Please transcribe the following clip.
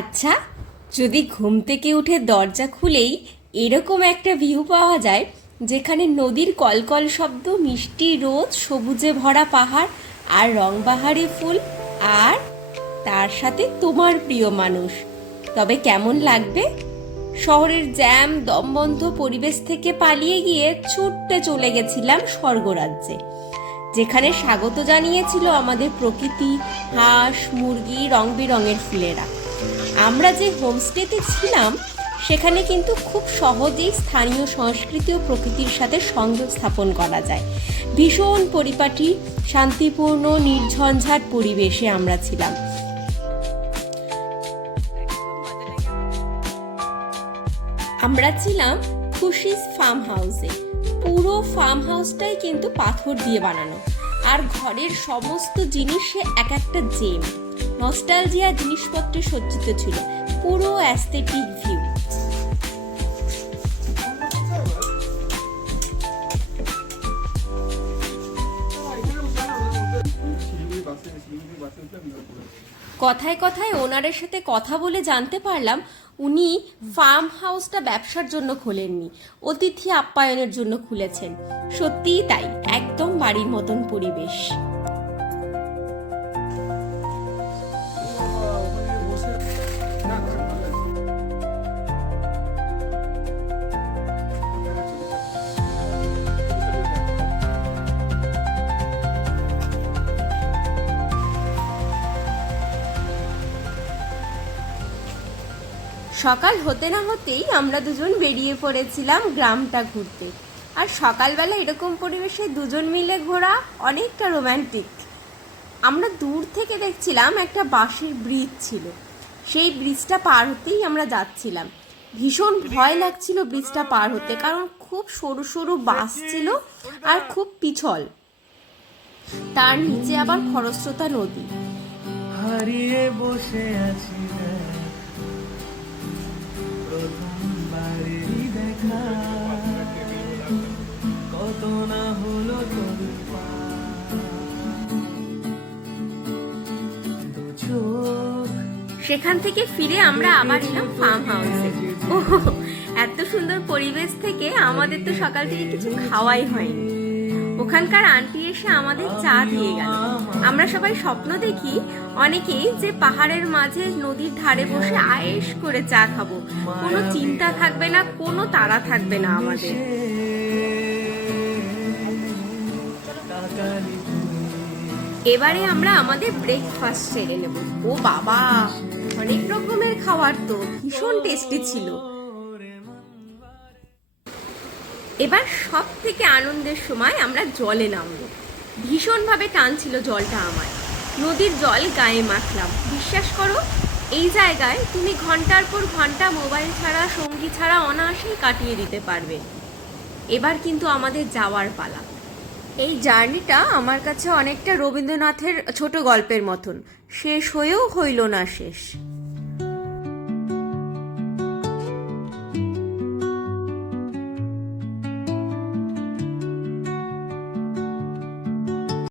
আচ্ছা যদি ঘুম থেকে উঠে দরজা খুলেই এরকম একটা ভিউ পাওয়া যায়, যেখানে নদীর কলকল শব্দ, মিষ্টি রোদ, সবুজে ভরা পাহাড় আর রংবাহারি ফুল আর তার সাথে তোমার প্রিয় মানুষ। তবে কেমন লাগবে? শহরের জ্যাম, দমবন্ধ পরিবেশ থেকে পালিয়ে গিয়ে ছুটতে চলে গেছিলাম স্বর্গরাজ্যে, যেখানে স্বাগত জানিয়েছিল আমাদের প্রকৃতি, হাঁস, মুরগি রং বেরঙের ফুলেরা। আমরা যে হোমস্টেতে ছিলাম, সেখানে কিন্তু খুব সহজেই স্থানীয় সংস্কৃতি ও প্রকৃতির সাথে সংযোগ স্থাপন করা যায়। ভীষণ পরিপাটি, শান্তিপূর্ণ, নির্ঝঞ্ঝাট পরিবেশে আমরা ছিলাম। আমরা ছিলাম খুশিস ফার্ম হাউসে পুরো ফার্ম হাউসটাই কিন্তু পাথর দিয়ে বানানো। আর ঘরের সমস্ত জিনিসে এক একটা জেম। নস্টালজিয়া জিনিসপত্রে সজ্জিত ছিল পুরো অ্যাস্থেটিক ভিউ কথায় কথায় ওনারের সাথে কথা বলে জানতে পারলাম উনি ফার্ম হাউসটা ব্যবসার জন্য খোলেননি, অতিথি আপ্যায়নের জন্য খুলেছেন। সত্যিই তাই, একদম বাড়ির মতন পরিবেশ। সকাল হতে না হতেই আমরা দুজন বেরিয়ে পড়েছিলাম গ্রামটা ঘুরতে। আর সকালবেলা এরকম পরিবেশে দুজন মিলে ঘোরা অনেকটা রোম্যান্টিক আমরা দূর থেকে দেখছিলাম একটা বাঁশের ব্রিজ ছিল। সেই ব্রিজটা পার হতেই আমরা যাচ্ছিলাম। ভীষণ ভয় লাগছিল ব্রিজটা পার হতে, কারণ খুব সরু সরু বাস ছিল আর খুব পিছল। তার নিচে আবার খরস্রোতা নদী। হারিয়ে বসে আছি। সেখান থেকে ফিরে আমরা আবার এলাম ফার্ম হাউসে ও এত সুন্দর পরিবেশ থেকে আমাদের তো সকাল থেকে কিছু খাওয়াই হয়নি। ওখানকার আন্টি এসে আমাদের চা দিয়ে গেল। আমরা সবাই স্বপ্ন দেখি অনেকেই যে পাহাড়ের মাঝে নদীর ধারে বসে আয়েশ করে চা খাব। কোনো চিন্তা থাকবে না, কোনো তাড়া থাকবে না আমাদের। এবারে আমরা আমাদের ব্রেকফাস্ট সেরে নেব। ও বাবা, অনেক রকমের খাবার তো, ভীষণ টেস্টি ছিল। এবার সব থেকে আনন্দের সময় আমরা জলে নামবো। ভীষণভাবে টানছিল জলটা আমার নদীর জল গায়ে মাখলাম। বিশ্বাস করো, এই জায়গায় তুমি ঘণ্টার পর ঘণ্টা মোবাইল ছাড়া, সঙ্গী ছাড়া অনায়াসেই কাটিয়ে দিতে পারবে। এবার কিন্তু আমাদের যাওয়ার পালা। এই জার্নিটা আমার কাছে অনেকটা রবীন্দ্রনাথের ছোট গল্পের মতন। শেষ হয়েও হইল না শেষ।